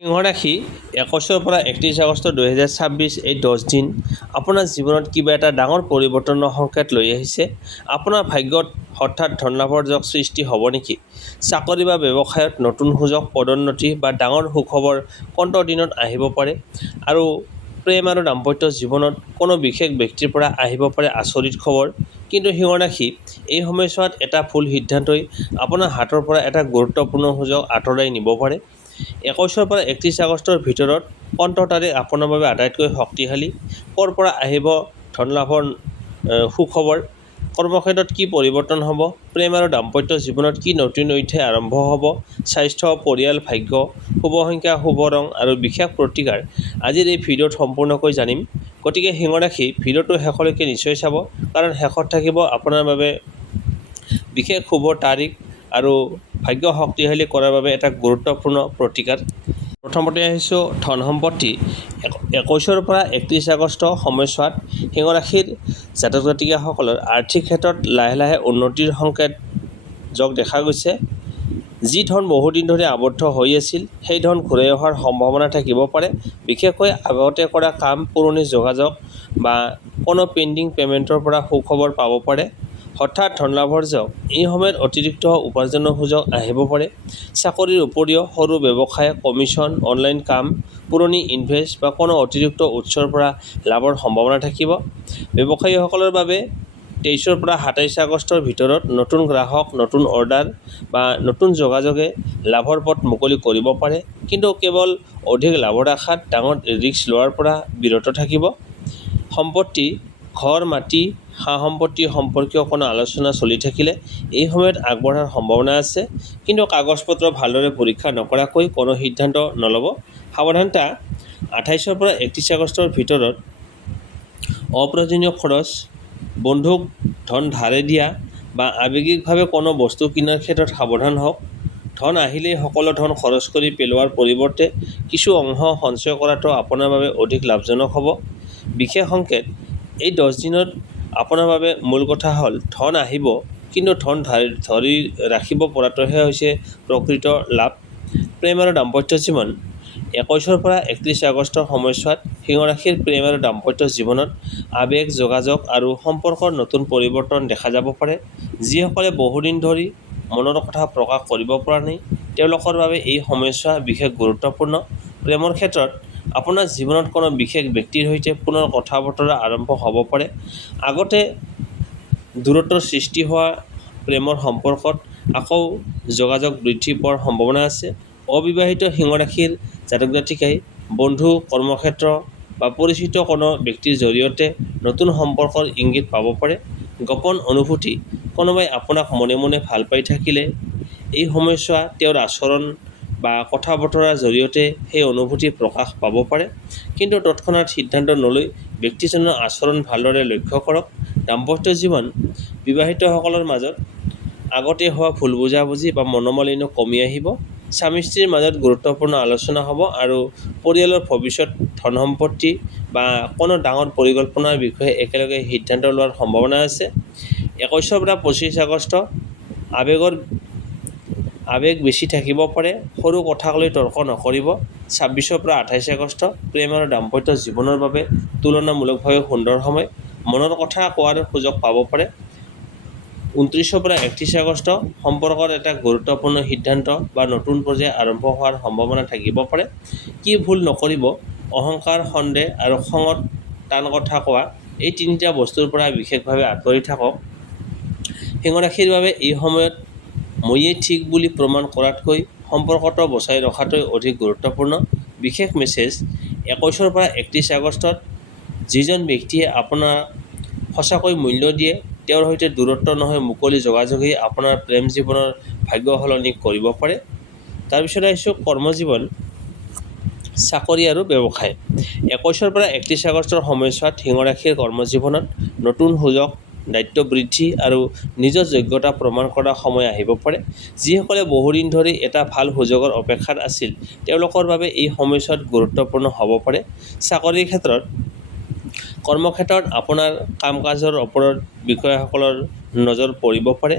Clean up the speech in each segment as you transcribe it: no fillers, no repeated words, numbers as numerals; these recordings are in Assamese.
সিংহ ৰাশি ২১ পৰা ৩১ আগষ্ট ২০২৬ এই ১০ দিন আপোনাৰ জীৱনত কিবা এটা ডাঙৰ পৰিৱৰ্তনৰ সংকেত লৈ আহিছে। আপোনাৰ ভাগ্যত হঠাৎ ধনলাভৰ যোগ সৃষ্টি হ'ব নেকি? চাকৰি বা ব্যৱসায়ত নতুন সুযোগ, পদোন্নতি বা ডাঙৰ সুখবৰ কণ্ঠ দিনত আহিব পাৰে। আৰু প্ৰেম আৰু দাম্পত্য জীৱনত কোনো বিশেষ ব্যক্তিৰ পৰা আহিব পাৰে আচৰিত খবৰ। কিন্তু সিংহ ৰাশি, এই সময়ছোৱাত এটা ভুল সিদ্ধান্তই আপোনাৰ হাতৰ পৰা এটা গুৰুত্বপূৰ্ণ সুযোগ আঁতৰাই নিব পাৰে। ২১ পৰা ৩১ আগষ্টৰ ভিতৰত কোনটো তাৰিখ আপোনাৰ বাবে আটাইতকৈ শক্তিশালী? ক'ৰ পৰা আহিব ধনলাভৰ সুখবৰ? কৰ্মক্ষেত্ৰত কি পৰিৱৰ্তন হ'ব? প্ৰেম আৰু দাম্পত্য জীৱনত কি নতুন অধ্যায় আৰম্ভ হ'ব? স্বাস্থ্য, পৰিয়াল, ভাগ্য, শুভ সংখ্যা, শুভ ৰং আৰু বিশেষ প্ৰতিকাৰ আজিৰ এই ভিডিঅ'ত সম্পূৰ্ণকৈ জানিম। গতিকে সিংহ ৰাশি, ভিডিঅ'টো শেষলৈকে নিশ্চয় চাব, কাৰণ শেষত থাকিব আপোনাৰ বাবে বিশেষ শুভ তাৰিখ আৰু ভাগ্য শক্তিশালী কৰাৰ বাবে এটা গুৰুত্বপূৰ্ণ প্ৰতিকাৰ। প্ৰথমতে আহিছোঁ ধন সম্পত্তি। ২১ পৰা ৩১ আগষ্ট সময়ছোৱাত সিংহ ৰাশিৰ জাতক জাতিকাসকলৰ আৰ্থিক ক্ষেত্ৰত লাহে লাহে উন্নতিৰ সংকেত যোগ দেখা গৈছে। যি ধন বহুদিন ধৰি আবদ্ধ হৈ আছিল, সেই ধন ঘূৰাই অহাৰ সম্ভাৱনা থাকিব পাৰে। বিশেষকৈ আগতে কৰা কাম, পুৰণি যোগাযোগ বা কোনো পেণ্ডিং পে'মেণ্টৰ পৰা সুখবৰ পাব পাৰে। হঠাৎ ধনলাভৰ যোগ, এই সময়ত অতিৰিক্ত উপাৰ্জনৰ সুযোগ আহিব পাৰে। চাকৰিৰ উপৰিও সৰু ব্যৱসায়, কমিছন, অনলাইন কাম, পুৰণি ইনভেষ্ট বা কোনো অতিৰিক্ত উৎসৰ পৰা লাভৰ সম্ভাৱনা থাকিব। ব্যৱসায়ীসকলৰ বাবে ২৩ পৰা ২৭ আগষ্টৰ ভিতৰত নতুন গ্ৰাহক, নতুন অৰ্ডাৰ বা নতুন যোগাযোগে লাভৰ পথ মুকলি কৰিব পাৰে। কিন্তু কেৱল অধিক লাভৰ আশাত ডাঙৰ ৰিস্ক লোৱাৰ পৰা বিৰত থাকিব। সম্পত্তি, ঘৰ, মাটি, সা-সম্পত্তি সম্পৰ্কীয় কোনো আলোচনা চলি থাকিলে এই সময়ত আগবঢ়াৰ সম্ভাৱনা আছে। কিন্তু কাগজ-পত্ৰ ভালদৰে পৰীক্ষা নকৰাকৈ কোনো সিদ্ধান্ত নল'ব। সাৱধানতা, ২৮ পৰা ৩১ আগষ্টৰ ভিতৰত অপ্ৰয়োজনীয় খৰচ, বন্ধুক ধন ধাৰে দিয়া বা আৱেগিকভাৱে কোনো বস্তু কিনাৰ ক্ষেত্ৰত সাৱধান হওক। ধন আহিলেই সকলো ধন খৰচ কৰি পেলোৱাৰ পৰিৱৰ্তে কিছু অংশ সঞ্চয় কৰাটো আপোনাৰ বাবে অধিক লাভজনক হ'ব। বিশেষ সংকেত, এই ১০ দিনত আপোনাৰ বাবে মূল কথা হ'ল ধন আহিব, কিন্তু ধন ধৰি ৰাখিব পৰাটোহে হৈছে প্ৰকৃত লাভ। প্ৰেম আৰু দাম্পত্য জীৱন। ২১ পৰা ৩১ আগষ্টৰ সময়ছোৱাত সিংহ ৰাশিৰ প্ৰেম আৰু দাম্পত্য জীৱনত আৱেগ, যোগাযোগ আৰু সম্পৰ্কৰ নতুন পৰিৱৰ্তন দেখা যাব পাৰে। যিসকলে বহুদিন ধৰি মনৰ কথা প্ৰকাশ কৰিব পৰা নাই, তেওঁলোকৰ বাবে এই সময়ছোৱা বিশেষ গুৰুত্বপূৰ্ণ। প্ৰেমৰ ক্ষেত্ৰত আপোনাৰ জীৱনত কোনো বিশেষ ব্যক্তিৰ সৈতে পুনৰ কথা-বতৰা আৰম্ভ হ'ব পাৰে। আগতে দূৰত্বৰ সৃষ্টি হোৱা প্ৰেমৰ সম্পৰ্কত আকৌ যোগাযোগ বৃদ্ধি পোৱাৰ সম্ভাৱনা আছে। অবিবাহিত সিংহ ৰাশিৰ জাতক জাতিকাই বন্ধু, কৰ্মক্ষেত্ৰ বা পৰিচিত কোনো ব্যক্তিৰ জৰিয়তে নতুন সম্পৰ্কৰ ইংগিত পাব পাৰে। গোপন অনুভূতি, কোনোবাই আপোনাক মনে মনে ভাল পাই থাকিলে এই সময়ছোৱা তেওঁৰ আচৰণ বা কথা-বতৰাৰ জৰিয়তে সেই অনুভূতি প্ৰকাশ পাব পাৰে। কিন্তু তৎক্ষণাত সিদ্ধান্ত নলৈ ব্যক্তিজনৰ আচৰণ ভালদৰে লক্ষ্য কৰক। দাম্পত্য জীৱন। বিবাহিতসকলৰ মাজত আগতে হোৱা ভুল বুজাবুজি বা মনোমালিন্য কমি আহিব। স্বামী-স্ত্ৰীৰ মাজত গুৰুত্বপূৰ্ণ আলোচনা হ'ব আৰু পৰিয়ালৰ ভৱিষ্যত, ধন সম্পত্তি বা কোনো ডাঙৰ পৰিকল্পনাৰ বিষয়ে একেলগে সিদ্ধান্ত লোৱাৰ সম্ভাৱনা আছে। ২১ পৰা ২৫ আগষ্ট আৱেগ বেছি থাকিব পাৰে। সৰু কথাক লৈ তৰ্ক নকৰিব। ২৬ পৰা ২৮ আগষ্ট প্ৰেম আৰু দাম্পত্য জীৱনৰ বাবে তুলনামূলকভাৱে সুন্দৰ সময়। মনৰ কথা কোৱাৰ সুযোগ পাব পাৰে। ২৯ পৰা ৩১ আগষ্ট সম্পৰ্কৰ এটা গুৰুত্বপূৰ্ণ সিদ্ধান্ত বা নতুন পৰ্যায় আৰম্ভ হোৱাৰ সম্ভাৱনা থাকিব পাৰে। কি ভুল নকৰিব? অহংকাৰ, সন্দেহ আৰু খঙত টান কথা কোৱা, এই তিনিটা বস্তুৰ পৰা বিশেষভাৱে আঁতৰি থাকক। সিংহ ৰাশিৰ বাবে এই সময়ত ময়েই ঠিক বুলি প্ৰমাণ কৰাতকৈ সম্পৰ্কটো বচাই ৰখাটোৱে অধিক গুৰুত্বপূৰ্ণ। বিশেষ মেছেজ, ২১ পৰা ৩১ আগষ্টত যিজন ব্যক্তিয়ে আপোনাক সঁচাকৈ মূল্য দিয়ে, তেওঁৰ সৈতে দূৰত্ব নহয় মুকলি যোগাযোগেই আপোনাৰ প্ৰেম জীৱনৰ ভাগ্য সলনি কৰিব পাৰে। তাৰপিছত আহিছোঁ কৰ্মজীৱন, চাকৰি আৰু ব্যৱসায়। ২১ পৰা ৩১ আগষ্টৰ সময়ছোৱাত সিংহ ৰাশিৰ কৰ্মজীৱনত নতুন সুযোগ, দায়িত্ব বৃদ্ধি আৰু নিজৰ যোগ্যতা প্ৰমাণ কৰাৰ সময় আহিব পাৰে। যিসকলে বহুদিন ধৰি এটা ভাল সুযোগৰ অপেক্ষাত আছিল, তেওঁলোকৰ বাবে এই সময়ছোৱাত গুৰুত্বপূৰ্ণ হ'ব পাৰে। চাকৰিৰ ক্ষেত্ৰত, কৰ্মক্ষেত্ৰত আপোনাৰ কাম-কাজৰ ওপৰত বিষয়াসকলৰ নজৰ পৰিব পাৰে।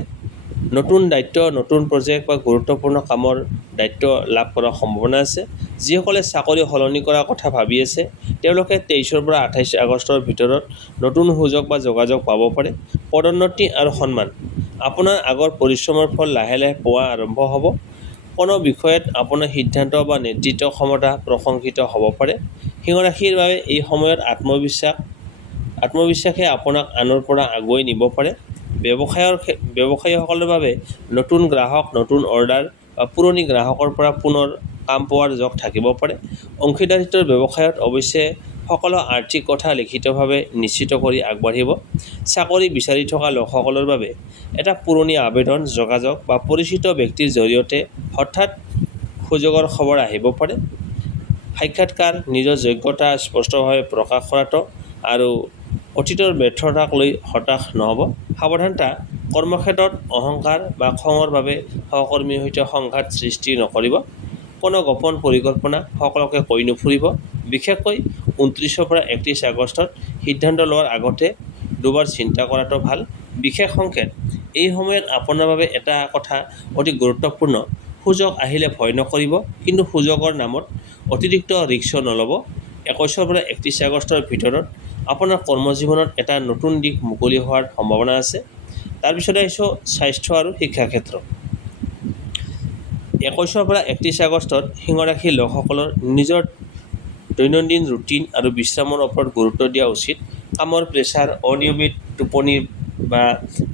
নতুন দায়িত্ব, নতুন প্ৰজেক্ট বা গুৰুত্বপূৰ্ণ কামৰ দায়িত্ব লাভ কৰাৰ সম্ভাৱনা আছে। যিসকলে চাকৰি সলনি কৰাৰ কথা ভাবি আছে তেওঁলোকে 23 পৰা 28 আগষ্টৰ ভিতৰত নতুন সুযোগ বা যোগাযোগ পাব পাৰে। পদোন্নতি আৰু সন্মান, আপোনাৰ আগৰ পৰিশ্ৰমৰ ফল লাহে লাহে পোৱা আৰম্ভ হ'ব। কোনো বিষয়ত আপোনাৰ সিদ্ধান্ত বা নেতৃত্ব ক্ষমতা প্ৰশংসিত হ'ব পাৰে। সিংহ ৰাশিৰ বাবে এই সময়ত আত্মবিশ্বাসে আপোনাক আনৰ পৰা আগুৱাই নিব পাৰে। ব্যৱসায়ীসকলৰ বাবে নতুন গ্ৰাহক, নতুন অৰ্ডাৰ বা পুৰণি গ্ৰাহকৰ পৰা পুনৰ কাম পোৱাৰ যোগ থাকিব পাৰে। অংশীদাৰিত্বৰ ব্যৱসায়ত অৱশ্যে সকলো আৰ্থিক কথা লিখিতভাৱে নিশ্চিত কৰি আগবাঢ়িব। চাকৰি বিচাৰি থকা লোকসকলৰ বাবে এটা পুৰণি আবেদন, যোগাযোগ বা পৰিচিত ব্যক্তিৰ জৰিয়তে হঠাৎ সুযোগৰ খবৰ আহিব পাৰে। সাক্ষাৎকাৰ, নিজৰ যোগ্যতা স্পষ্টভাৱে প্ৰকাশ কৰাটো আৰু অতীতৰ ব্যৰ্থতাক লৈ হতাশ নহ'ব। সাৱধানতা, কৰ্মক্ষেত্ৰত অহংকাৰ বা খঙৰ বাবে সহকৰ্মীৰ সৈতে সংঘাত সৃষ্টি নকৰিব। কোনো গোপন পৰিকল্পনা সকলোকে কৈ নুফুৰিব। বিশেষকৈ 29 পৰা 31 আগষ্টত সিদ্ধান্ত লোৱাৰ আগতে দুবাৰ চিন্তা কৰাটো ভাল। বিশেষ সংকেত, এই সময়ত আপোনাৰ বাবে এটা কথা অতি গুৰুত্বপূৰ্ণ। সুযোগ আহিলে ভয় নকৰিব, কিন্তু সুযোগৰ নামত অতিৰিক্ত ৰিস্ক নল'ব। 21 পৰা 31 আগষ্টৰ ভিতৰত আপোনাৰ কৰ্মজীৱনত এটা নতুন দিশ মুকলি হোৱাৰ সম্ভাৱনা আছে। তাৰপিছতে আহিছোঁ স্বাস্থ্য আৰু শিক্ষা ক্ষেত্ৰ। 21 পৰা 31 আগষ্টত সিংহ ৰাশিৰ লোকসকলৰ নিজৰ দৈনন্দিন ৰুটিন আৰু বিশ্ৰামৰ ওপৰত গুৰুত্ব দিয়া উচিত। কামৰ প্ৰেছাৰ, অনিয়মিত টোপনিৰ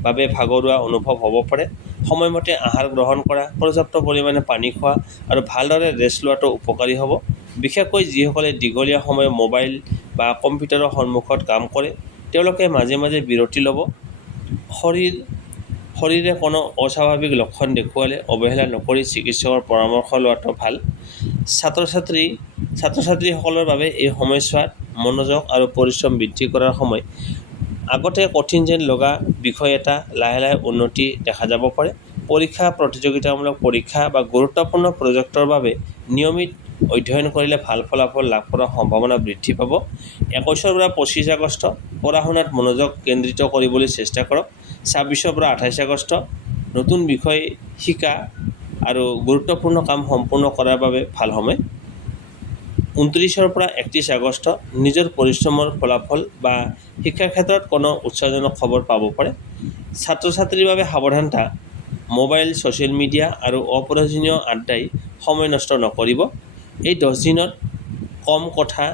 বাবে ভাগৰুৱা অনুভৱ হ'ব পাৰে। সময়মতে আহাৰ গ্ৰহণ কৰা, পৰ্যাপ্ত পৰিমাণে পানী খোৱা আৰু ভালদৰে ৰেষ্ট লোৱাটো উপকাৰী হ'ব। বিশেষকৈ যিসকলে দীঘলীয়া সময় মোবাইল বা কম্পিউটাৰৰ সন্মুখত কাম কৰে তেওঁলোকে মাজে মাজে বিৰতি ল'ব। শৰীৰে কোনো অস্বাভাৱিক লক্ষণ দেখুৱালে অৱহেলা নকৰি চিকিৎসকৰ পৰামৰ্শ লোৱাটো ভাল। ছাত্ৰ-ছাত্ৰীসকলৰ বাবে এই সময়ছোৱাত মনোযোগ আৰু পৰিশ্ৰম বৃদ্ধি কৰাৰ সময়। আগতে কঠিন যেন লগা বিষয় এটা লাহে লাহে উন্নতি দেখা যাব পাৰে। পৰীক্ষা, প্ৰতিযোগিতামূলক পৰীক্ষা বা গুৰুত্বপূৰ্ণ প্ৰজেক্টৰ বাবে নিয়মিত অধ্যয়ন কৰিলে ভাল ফলাফল লাভ কৰাৰ সম্ভাৱনা বৃদ্ধি পাব। 21 পৰা 25 আগষ্ট পঢ়া-শুনাত মনোযোগ কেন্দ্ৰিত কৰিবলৈ চেষ্টা কৰক। 26 পৰা 28 আগষ্ট নতুন বিষয় শিকা আৰু গুৰুত্বপূৰ্ণ কাম সম্পূৰ্ণ কৰাৰ বাবে ভাল সময়। 29 পৰা 31 আগষ্ট নিজৰ পৰিশ্ৰমৰ ফলাফল বা শিক্ষাৰ ক্ষেত্ৰত কোনো উৎসাহজনক খবৰ পাব পাৰে। ছাত্ৰ-ছাত্ৰীৰ বাবে সাৱধানতা, মোবাইল, ছ'চিয়েল মিডিয়া আৰু অপ্ৰয়োজনীয় আড্ডাই সময় নষ্ট নকৰিব। এই 10 দিনত কম কথা,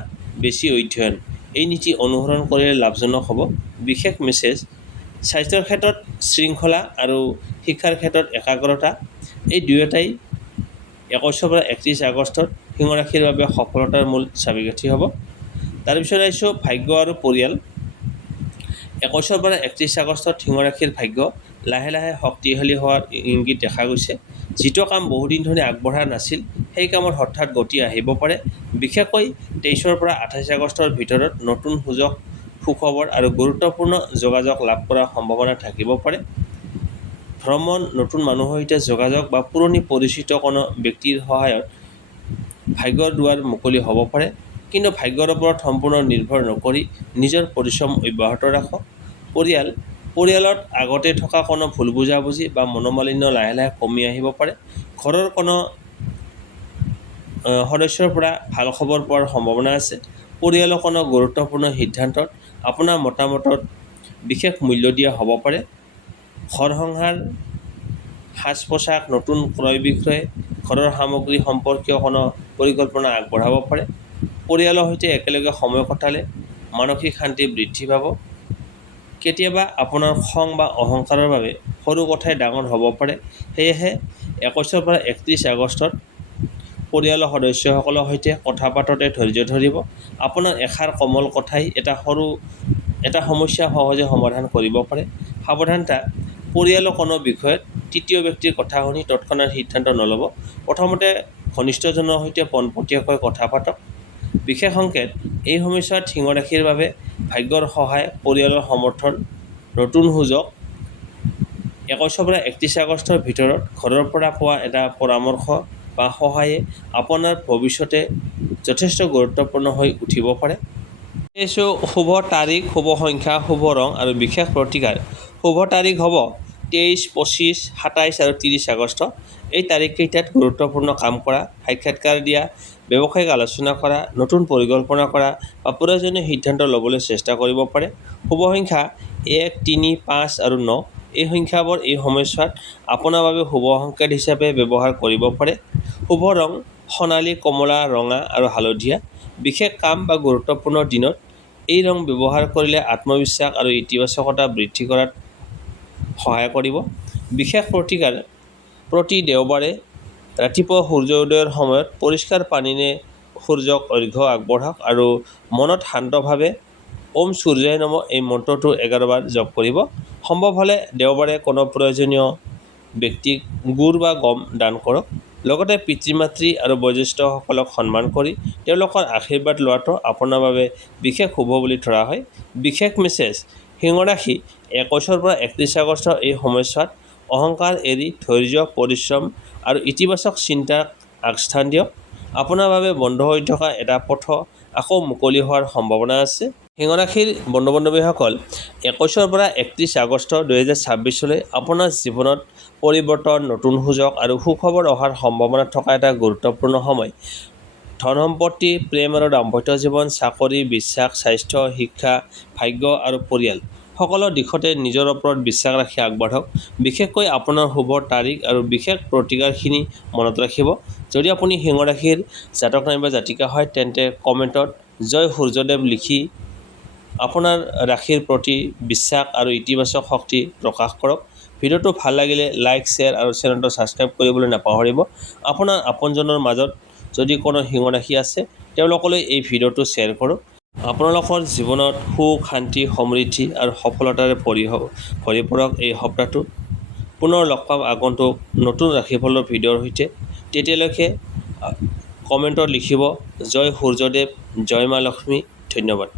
বেছি অধ্যয়ন, এই নীতি অনুসৰণ কৰিলে লাভজনক হ'ব। বিশেষ মেছেজ, স্বাস্থ্যৰ ক্ষেত্ৰত শৃংখলা আৰু শিক্ষাৰ ক্ষেত্ৰত একাগ্ৰতা, এই দুয়োটাই 21 পৰা 31 আগষ্টত সিংহ ৰাশিৰ বাবে সফলতাৰ মূল চাবিকাঠি হ'ব। তাৰপিছত আহিছোঁ ভাগ্য আৰু পৰিয়াল। 21 পৰা 31 আগষ্টত সিংহ ৰাশিৰ ভাগ্য লাহে লাহে শক্তিশালী হোৱাৰ ইংগিত দেখা গৈছে। যিটো কাম বহুদিন ধৰি আগবঢ়া নাছিল সেই কামত হঠাৎ গতি আহিব পাৰে। বিশেষকৈ 23 পৰা 28 আগষ্টৰ ভিতৰত নতুন সুযোগ, সুখবৰ আৰু গুৰুত্বপূৰ্ণ যোগাযোগ লাভ কৰাৰ সম্ভাৱনা থাকিব পাৰে। ভ্ৰমণ, নতুন মানুহৰ সৈতে যোগাযোগ বা পুৰণি পৰিচিত কোনো ব্যক্তিৰ সহায়ত ভাগ্যৰ দুৱাৰ মুকলি হ'ব পাৰে। কিন্তু ভাগ্যৰ ওপৰত সম্পূৰ্ণ নিৰ্ভৰ নকৰি নিজৰ পৰিশ্ৰম অব্যাহত ৰাখক। পৰিয়ালত আগতে থকা কোনো ভুল বুজাবুজি বা মনোমালিন্য লাহে লাহে কমি আহিব পাৰে। ঘৰৰ কোনো সদস্যৰ পৰা ভাল খবৰ পোৱাৰ সম্ভাৱনা আছে। পৰিয়ালৰ কোনো গুৰুত্বপূৰ্ণ সিদ্ধান্তত আপোনাৰ মতামতত বিশেষ মূল্য দিয়া হ'ব পাৰে। ঘৰ-সংসাৰ, সাজ-পোছাক, নতুন ক্ৰয় বিক্ৰয়, ঘৰৰ সামগ্ৰী সম্পৰ্কীয় কোনো পৰিকল্পনা আগবঢ়াব পাৰে। পৰিয়ালৰ সৈতে একেলগে সময় কটালে মানসিক শান্তি বৃদ্ধি পাব। কেতিয়াবা আপোনাৰ খং বা অহংকাৰৰ বাবে সৰু কথাই ডাঙৰ হ'ব পাৰে। সেয়েহে 21 পৰা 31 আগষ্টত পৰিয়ালৰ সদস্যসকলৰ সৈতে কথা পাতোঁতে ধৈৰ্য ধৰিব। আপোনাৰ এষাৰ কোমল কথাই এটা সমস্যা সহজে সমাধান কৰিব পাৰে। সাৱধানতা, পৰিয়ালৰ কোনো বিষয়ত তৃতীয় ব্যক্তিৰ কথা শুনি তৎক্ষণাত সিদ্ধান্ত নল'ব। প্ৰথমতে ঘনিষ্ঠজনৰ সৈতে পোনপটীয়াকৈ কথা পাতক। বিশেষ সংকেত, এই সময়ছোৱাত সিংহ ৰাশিৰ বাবে ভাগ্যৰ সহায়, পৰিয়ালৰ সমৰ্থন, নতুন সুযোগ। 21 পৰা 31 আগষ্টৰ ভিতৰত ঘৰৰ পৰা পোৱা এটা পৰামৰ্শ বা সহায়ে আপোনাৰ ভৱিষ্যতে যথেষ্ট গুৰুত্বপূৰ্ণ হৈ উঠিব পাৰে। শুভ তাৰিখ, শুভ সংখ্যা, শুভ ৰং আৰু বিশেষ প্ৰতিকাৰ। শুভ তাৰিখ হ'ব 23, 25, 27 আৰু 30 আগষ্ট এই তাৰিখকেইটাত গুৰুত্বপূৰ্ণ কাম কৰা, সাক্ষাৎকাৰ দিয়া, ব্যৱসায়িক আলোচনা কৰা, নতুন পৰিকল্পনা কৰা বা প্ৰয়োজনীয় সিদ্ধান্ত ল'বলৈ চেষ্টা কৰিব পাৰে। শুভ সংখ্যা 1, 3, 5 আৰু 9 এই সংখ্যাবোৰ এই সময়ছোৱাত আপোনাৰ বাবে শুভ সংকেত হিচাপে ব্যৱহাৰ কৰিব পাৰে। শুভ ৰং সোণালী, কমলা, ৰঙা আৰু হালধীয়া। বিশেষ কাম বা গুৰুত্বপূৰ্ণ দিনত এই ৰং ব্যৱহাৰ কৰিলে আত্মবিশ্বাস আৰু ইতিবাচকতা বৃদ্ধি কৰাত সহায় কৰিব। বিশেষ প্ৰতিকাৰ প্ৰতি দেওবাৰে ৰাতিপুৱা সূৰ্য উদয়ৰ সময়ত পৰিষ্কাৰ পানীৰে সূৰ্যক অৰ্ঘ্য আগবঢ়াওক আৰু মনত শান্তভাৱে ওম সূৰ্যায় নমঃ এই মন্ত্ৰটো 11 বাৰ জপ কৰিব। সম্ভৱ হ'লে দেওবাৰে কোনো প্ৰয়োজনীয় ব্যক্তিক গুৰ বা গম দান কৰক। লগতে পিতৃ-মাতৃ আৰু বয়োজ্যেষ্ঠসকলক সন্মান কৰি তেওঁলোকৰ আশীৰ্বাদ লোৱাটো আপোনাৰ বাবে বিশেষ শুভ বুলি ধৰা হয়। বিশেষ মেছেজ সিংহ ৰাশি 21 পৰা 31 আগষ্ট এই সময়ছোৱাত অহংকাৰ এৰি ধৈৰ্য, পৰিশ্ৰম আৰু ইতিবাচক চিন্তাক আগস্থান দিয়ক। আপোনাৰ বাবে বন্ধ হৈ থকা এটা পথ আকৌ মুকলি হোৱাৰ সম্ভাৱনা আছে। সিংহ ৰাশিৰ বন্ধু-বান্ধৱীসকল, 21 পৰা 31 আগষ্ট 2026 আপোনাৰ জীৱনত পৰিৱৰ্তন, নতুন সুযোগ আৰু সুখবৰ অহাৰ সম্ভাৱনা থকা এটা গুৰুত্বপূৰ্ণ সময়। ধন সম্পত্তি, প্ৰেম আৰু দাম্পত্য জীৱন, চাকৰি, বিশ্বাস, স্বাস্থ্য, শিক্ষা, ভাগ্য আৰু পৰিয়াল সকলো দিশতে নিজৰ ওপৰত বিশ্বাস ৰাখি আগবাঢ়ক। বিশেষকৈ আপোনাৰ শুভ তাৰিখ আৰু বিশেষ প্ৰতিকাৰখিনি মনত ৰাখিব। যদি আপুনি সিংহ ৰাশিৰ জাতক নাইবা জাতিকা হয় তেন্তে কমেণ্টত জয় সূৰ্যদেৱ লিখি আপোনাৰ ৰাশিৰ প্ৰতি বিশ্বাস আৰু ইতিবাচক শক্তি প্ৰকাশ কৰক। ভিডিঅ'টো ভাল লাগিলে লাইক, শ্বেয়াৰ আৰু চেনেলটো ছাবস্ক্ৰাইব কৰিবলৈ নাপাহৰিব। আপোনাৰ আপনজনৰ মাজত যদি কোনো সিংহ ৰাশি আছে তেওঁলোকলৈ এই ভিডিঅ'টো শ্বেয়াৰ কৰক। আপোনালোকৰ জীৱনত সুখ, শান্তি, সমৃদ্ধি আৰু সফলতাৰে ভৰি পৰক এই সপ্তাহটো। পুনৰ লগ পাম আগন্তুক নতুন ৰাশিফলৰ ভিডিঅ'ৰ সৈতে। তেতিয়ালৈকে কমেণ্টত লিখিব জয় সূৰ্যদেৱ, জয় মা লক্ষ্মী। ধন্যবাদ।